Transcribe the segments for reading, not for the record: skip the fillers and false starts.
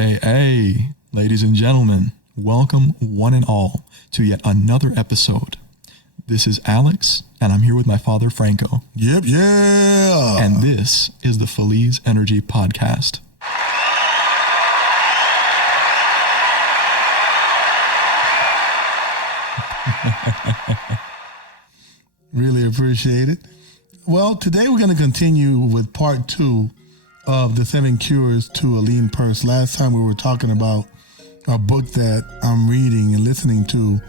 Hey, ladies and gentlemen, welcome one and all to yet another episode. This is Alex, and I'm here with my father, Franco. Yep, yeah. And this is the Feliz Energy Podcast. Really appreciate it. Well, today we're going to continue with part 2 of the 7 Cures to a Lean Purse. Last time we were talking about a book that I'm reading and listening to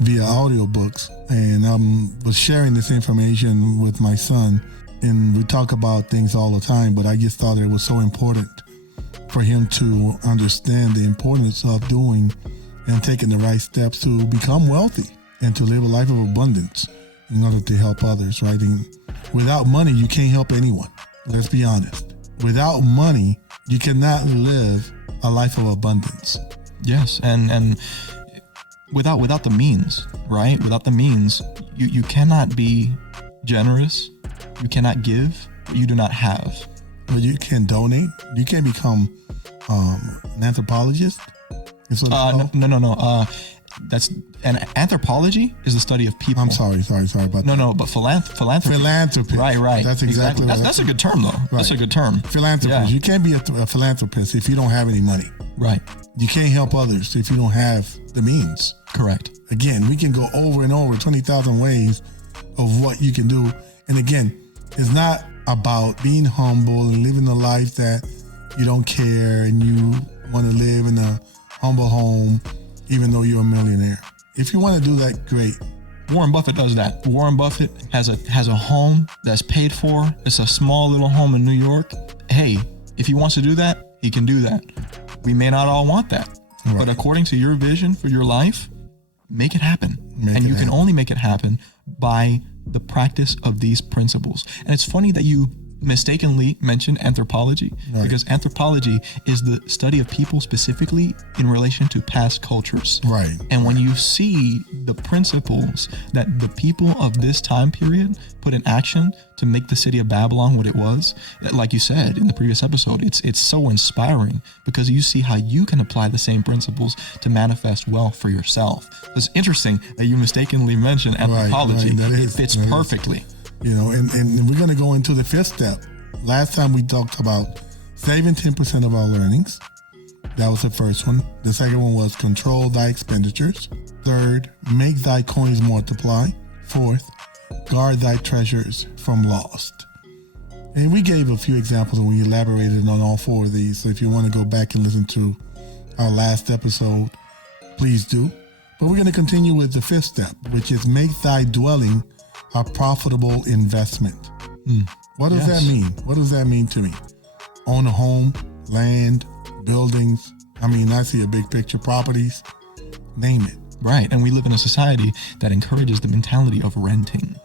via audiobooks, and I was sharing this information with my son, and we talk about things all the time, but I just thought it was so important for him to understand the importance of doing and taking the right steps to become wealthy and to live a life of abundance in order to help others, right? And without money, you can't help anyone. Let's be honest. Without money, you cannot live a life of abundance. Yes, and without the means, right? Without the means, you cannot be generous, you cannot give what you do not have. But you can donate. You can become an anthropologist. No. That's an anthropology is the study of people. I'm sorry about that. No, but philanthropy. Philanthropy. Right. That's exactly right. That's a good term, though. Right. That's a good term. Philanthropist. Yeah. You can't be a philanthropist if you don't have any money. Right. You can't help others if you don't have the means. Correct. Again, we can go over and over 20,000 ways of what you can do. And again, it's not about being humble and living a life that you don't care and you want to live in a humble home, even though you're a millionaire. If you want to do that, great. Warren Buffett does that. Warren Buffett has a home that's paid for. It's a small little home in New York. Hey, if he wants to do that, he can do that. We may not all want that, right. But according to your vision for your life, make it happen. You can only make it happen by the practice of these principles. And it's funny that you mistakenly mentioned anthropology, right, because anthropology is the study of people specifically in relation to past cultures. Right. And when you see the principles that the people of this time period put in action to make the city of Babylon what it was, like you said in the previous episode, it's so inspiring because you see how you can apply the same principles to manifest wealth for yourself. It's interesting that you mistakenly mentioned anthropology. Right. It fits perfectly. You know, and we're going to go into the 5th step. Last time we talked about saving 10% of our earnings. That was the first one. The second one was control thy expenditures. Third, make thy coins multiply. Fourth, guard thy treasures from loss. And we gave a few examples and we elaborated on all 4 of these. So if you want to go back and listen to our last episode, please do. But we're going to continue with the 5th step, which is make thy dwelling a profitable investment. What does that mean? What does that mean to me? Own a home, land, buildings. I see a big picture, properties, name it. Right. And we live in a society that encourages the mentality of renting,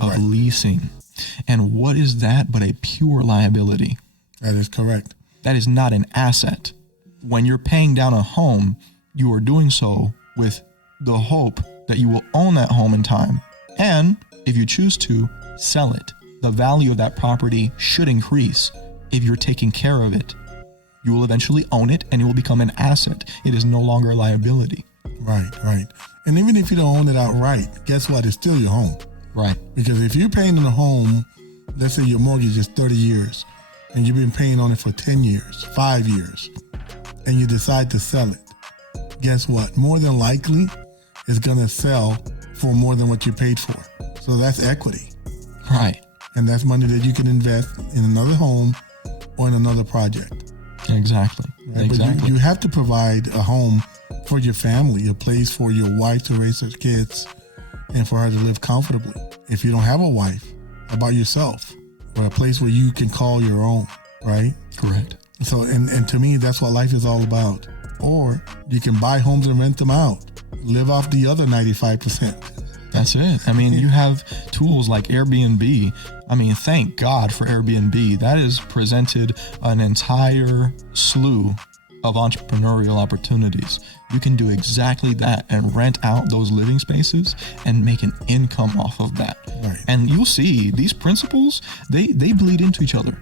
of leasing. And what is that but a pure liability? That is correct. That is not an asset. When you're paying down a home, you are doing so with the hope that you will own that home in time. And if you choose to, sell it. The value of that property should increase if you're taking care of it. You will eventually own it and it will become an asset. It is no longer a liability. Right. And even if you don't own it outright, guess what? It's still your home. Right. Because if you're paying on a home, let's say your mortgage is 30 years and you've been paying on it for 10 years, 5 years, and you decide to sell it, guess what? More than likely, it's going to sell for more than what you paid for. So that's equity. Right. And that's money that you can invest in another home or in another project. Exactly. Right? But you have to provide a home for your family, a place for your wife to raise her kids and for her to live comfortably. If you don't have a wife, how about yourself? Or a place where you can call your own, right? Correct. So, and to me, that's what life is all about. Or you can buy homes and rent them out. Live off the other 95%. That's it. You have tools like Airbnb. Thank God for Airbnb. That has presented an entire slew of entrepreneurial opportunities. You can do exactly that and rent out those living spaces and make an income off of that. Right. And you'll see these principles, they bleed into each other.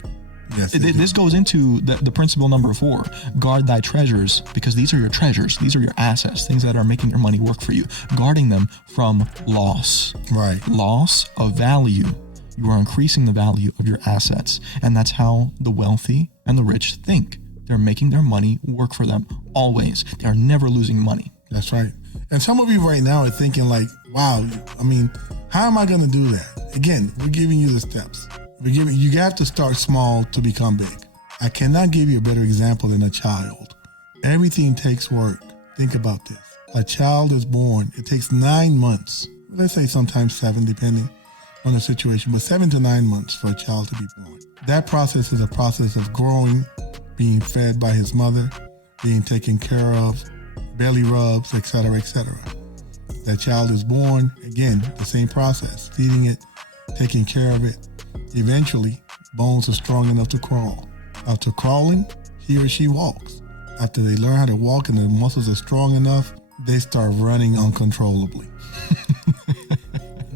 Yes, This goes into the principle number 4. Guard thy treasures, because these are your treasures. These are your assets, things that are making your money work for you. Guarding them from loss. Right. Loss of value. You are increasing the value of your assets. And that's how the wealthy and the rich think. They're making their money work for them always. They're never losing money. That's right. And some of you right now are thinking like, wow, I mean, how am I going to do that? Again, we're giving you the steps. You have to start small to become big. I cannot give you a better example than a child. Everything takes work. Think about this. A child is born. It takes 9 months. Let's say sometimes 7, depending on the situation, but 7 to 9 months for a child to be born. That process is a process of growing, being fed by his mother, being taken care of, belly rubs, etc., etc. That child is born, again, the same process, feeding it, taking care of it. Eventually, bones are strong enough to crawl. After crawling, he or she walks. After they learn how to walk and the muscles are strong enough, they start running uncontrollably.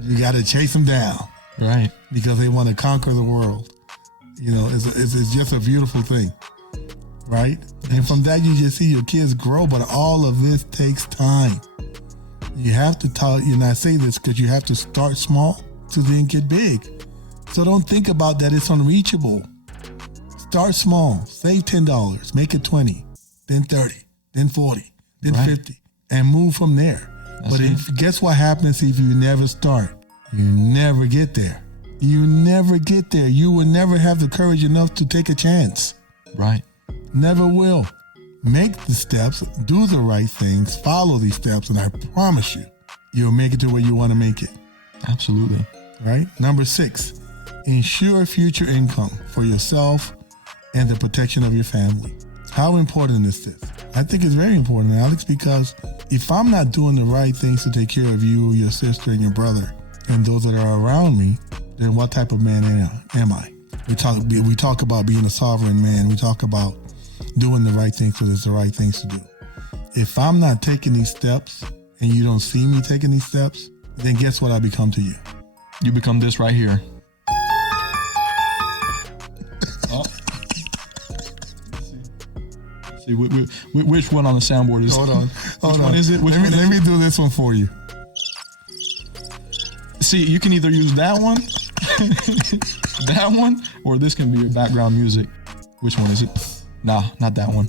You got to chase them down. Right. Because they want to conquer the world. You know, it's just a beautiful thing. Right? And from that, you just see your kids grow, but all of this takes time. You have to talk, and I say this because you have to start small to then get big. So don't think about that it's unreachable. Start small, save $10, make it 20, then 30, then 40, then 50, and move from there. But guess what happens if you never start? You never get there. You never get there. You will never have the courage enough to take a chance. Right. Never will. Make the steps, do the right things, follow these steps, and I promise you, you'll make it to where you want to make it. Absolutely. Right? Number 6, ensure future income for yourself and the protection of your family. How important is this? I think it's very important, Alex, because if I'm not doing the right things to take care of you, your sister, and your brother, and those that are around me, then what type of man am I? We talk about being a sovereign man. We talk about doing the right thing because it's the right things to do. If I'm not taking these steps and you don't see me taking these steps, then guess what I become to you? You become this right here. Oh. Let's see, which one on the soundboard is? Hold on. Which one is it? Let me do this one for you. See, you can either use that one, that one, or this can be your background music. Which one is it? Nah, not that one.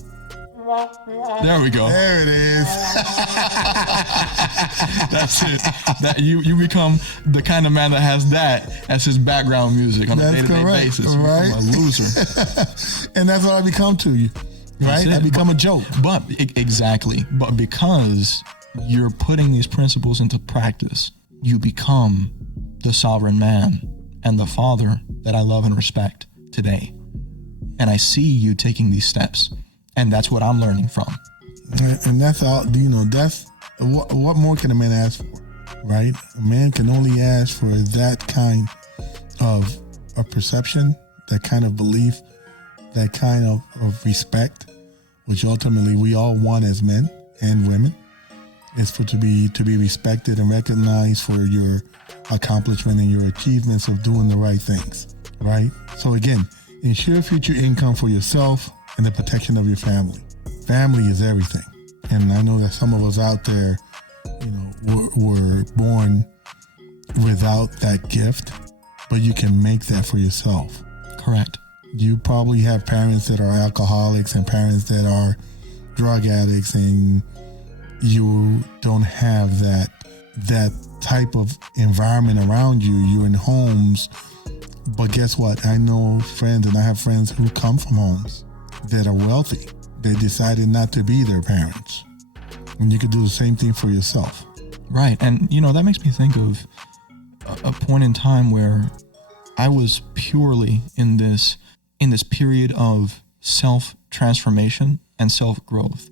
There we go. There it is. That's it. That you become the kind of man that has that as his background music on a day-to-day basis. Right? A loser. And that's what I become to you. Right? I become a joke. But exactly. But because you're putting these principles into practice, you become the sovereign man and the father that I love and respect today. And I see you taking these steps. And that's what I'm learning from. And that's all, that's what more can a man ask for, right? A man can only ask for that kind of a perception, that kind of belief, that kind of respect, which ultimately we all want as men and women, is to be respected and recognized for your accomplishment and your achievements of doing the right things, right? So again, ensure future income for yourself and the protection of your family. Family is everything. And I know that some of us out there, were born without that gift, but you can make that for yourself. Correct. You probably have parents that are alcoholics and parents that are drug addicts, and you don't have that type of environment around you. You're in homes, but guess what? I know friends, and I have friends who come from homes that are wealthy. They decided not to be their parents. And you could do the same thing for yourself. Right. And, that makes me think of a point in time where I was purely in this period of self-transformation and self-growth.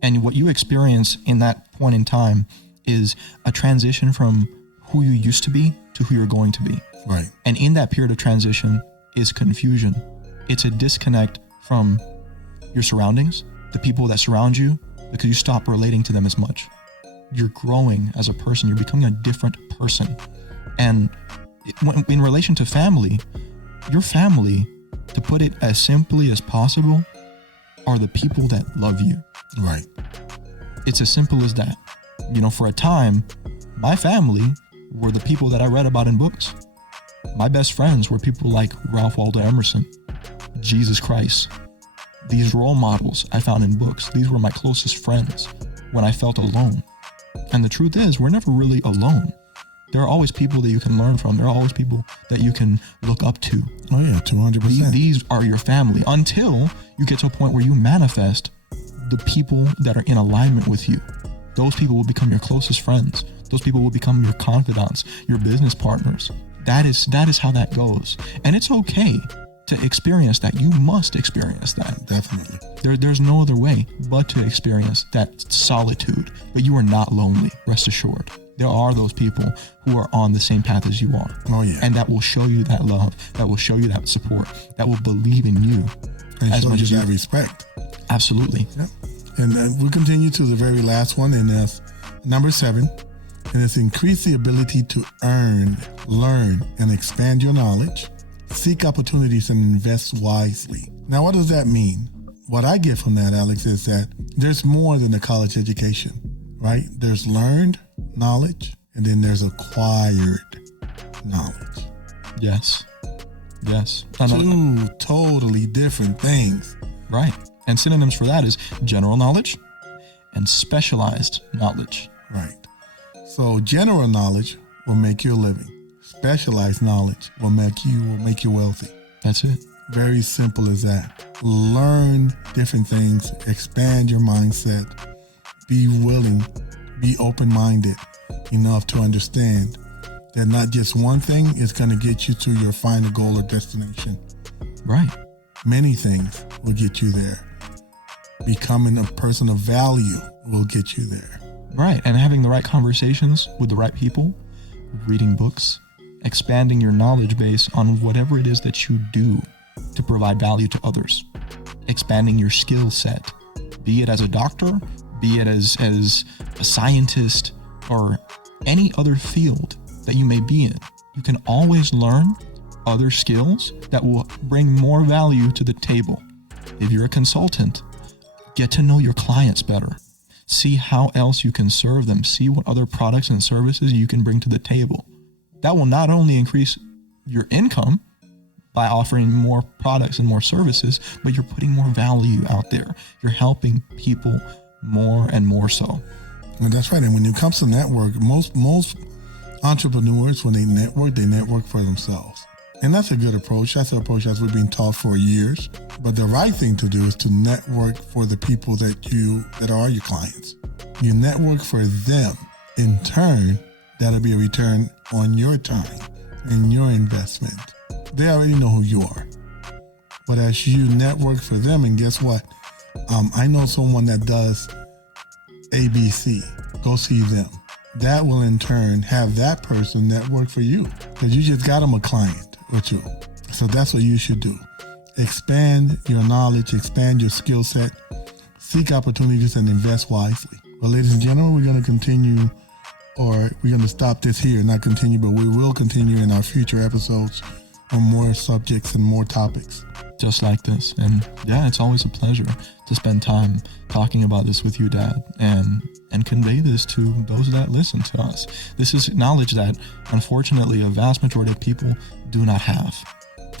And what you experience in that point in time is a transition from who you used to be to who you're going to be. Right. And in that period of transition is confusion. It's a disconnect from your surroundings, the people that surround you, because you stop relating to them as much. You're growing as a person. You're becoming a different person. And in relation to family, your family To put it as simply as possible, are the people that love you. Right. It's as simple as that. For a time, my family were the people that I read about in books. My best friends were people like Ralph Waldo Emerson, Jesus Christ. These role models I found in books, these were my closest friends when I felt alone. And the truth is, we're never really alone. There are always people that you can learn from. There are always people that you can look up to. Oh yeah, 200%. These are your family until you get to a point where you manifest the people that are in alignment with you. Those people will become your closest friends. Those people will become your confidants, your business partners. That is how that goes. And it's okay to experience that. You must experience that. Definitely. There's no other way but to experience that solitude. But you are not lonely, rest assured. There are those people who are on the same path as you are. Oh yeah. And that will show you that love, that will show you that support, that will believe in you. And as show much you as that respect. Absolutely. Yep. And we continue to the very last one, and that's number 7. And it's increase the ability to earn, learn, and expand your knowledge. Seek opportunities and invest wisely. Now, what does that mean? What I get from that, Alex, is that there's more than a college education, right? There's learned knowledge, and then there's acquired knowledge. Yes. Two totally different things. Right. And synonyms for that is general knowledge and specialized knowledge. Right. So general knowledge will make you a living. Specialized knowledge will make you wealthy. That's it. Very simple as that. Learn different things, expand your mindset, be willing, be open-minded enough to understand that not just one thing is going to get you to your final goal or destination. Right. Many things will get you there. Becoming a person of value will get you there. Right. And having the right conversations with the right people, reading books, expanding your knowledge base on whatever it is that you do to provide value to others, expanding your skill set, be it as a doctor, be it as a scientist, or any other field that you may be in. You can always learn other skills that will bring more value to the table. If you're a consultant, get to know your clients better. See how else you can serve them. See what other products and services you can bring to the table. That will not only increase your income by offering more products and more services, but you're putting more value out there. You're helping people more and more so. And that's right. And when it comes to network, most entrepreneurs, when they network for themselves. And that's a good approach. That's an approach that's we've been taught for years. But the right thing to do is to network for the people that are your clients. You network for them. In turn, that'll be a return on your time and your investment. They already know who you are. But as you network for them, and guess what? I know someone that does ABC. Go see them. That will in turn have that person network for you because you just got them a client or two. So that's what you should do. Expand your knowledge, expand your skill set, seek opportunities, and invest wisely. Well, ladies and gentlemen, we're going to continue, or we're going to stop this here, not continue, but we will continue in our future episodes on more subjects and more topics. Just like this. And yeah, it's always a pleasure to spend time talking about this with you, Dad, and convey this to those that listen to us. This is knowledge that, unfortunately, a vast majority of people do not have.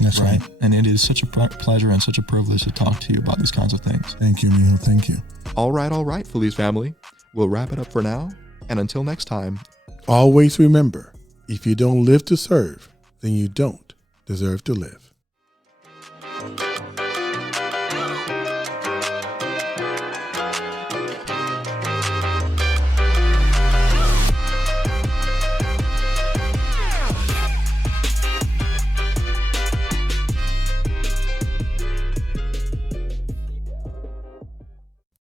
That's right. And it is such a pleasure and such a privilege to talk to you about these kinds of things. Thank you, Neil. Thank you. All right, Feliz family. We'll wrap it up for now. And until next time. Always remember, if you don't live to serve, then you don't deserve to live.